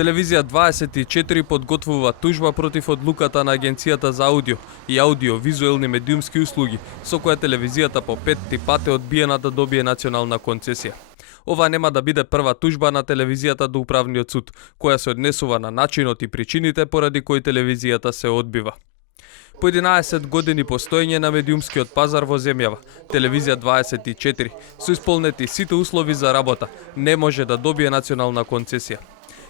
Телевизија 24 подготвува тужба против одлуката на Агенцијата за аудио и аудио-визуелни медиумски услуги, со која телевизијата по 5 пат е одбиена да добие национална концесија. Ова нема да биде прва тужба на телевизијата до управниот суд, која се однесува на начинот и причините поради кои телевизијата се одбива. По 11 години постоење на медиумскиот пазар во земјава, Телевизија 24, со исполнети сите услови за работа, не може да добие национална концесија.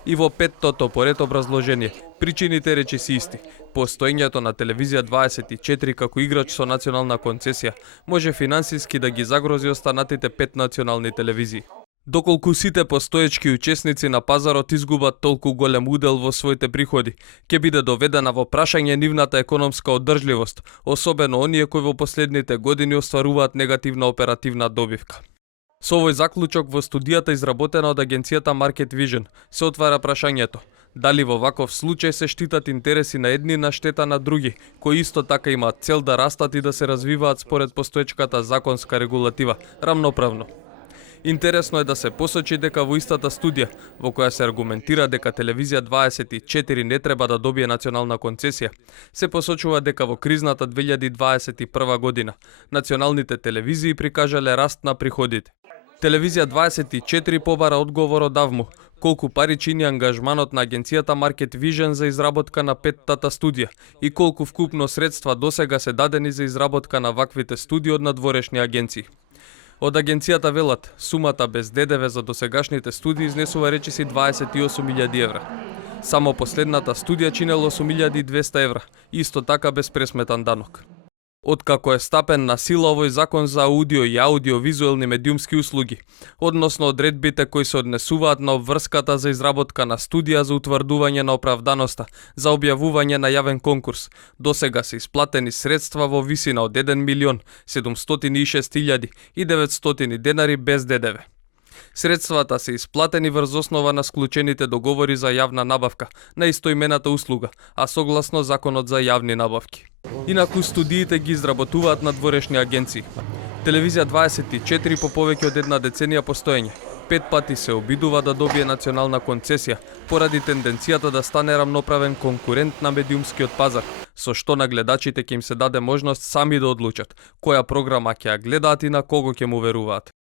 И во петтото поред образложение, причините речиси исти. Постоењето на Телевизија 24 како играч со национална концесија може финансиски да ги загрози останатите 5 национални телевизии. Доколку сите постоечки учесници на пазарот изгубат толку голем удел во своите приходи, ќе биде доведена во прашање нивната економска одржливост, особено оние кои во последните години остваруваат негативна оперативна добивка. Со овој заклучок во студијата изработена од агенцијата Market Vision се отвара прашањето: дали во ваков случај се штитат интереси на едни на штета на други, кои исто така имаат цел да растат и да се развиваат според постоечката законска регулатива, рамноправно. Интересно е да се посочи дека во истата студија, во која се аргументира дека Телевизија 24 не треба да добие национална концесија, се посочува дека во кризната 2021 година националните телевизии прикажале раст на приходите. Телевизија 24 побара одговор од АВМУ, колку пари чини ангажманот на агенцијата Market Vision за изработка на петтата студија и колку вкупно средства досега се дадени за изработка на ваквите студии од надворешни агенции. Од агенцијата велат, сумата без ДДВ за досегашните студии изнесува речиси 28.000 евра. Само последната студија чинела 8.200 евра, исто така без пресметан данок. Откако е стапен на сила овој закон за аудио и аудио-визуелни медиумски услуги, односно одредбите кои се однесуваат на обврската за изработка на студија за утврдување на оправданоста, за објавување на јавен конкурс, досега се исплатени средства во висина од 1.706.900 денари без ДДВ. Средствата се исплатени врз основа на склучените договори за јавна набавка на истоимената услуга, а согласно Законот за јавни набавки. Инаку студиите ги изработуваат надворешни агенции. Телевизија 24 по повеќе од една деценија постоење 5 пати се обидува да добие национална концесија поради тенденцијата да стане рамноправен конкурент на медиумскиот пазар, со што на гледачите ќе им се даде можност сами да одлучат која програма ќе ја гледаат и на кого ќе му веруваат.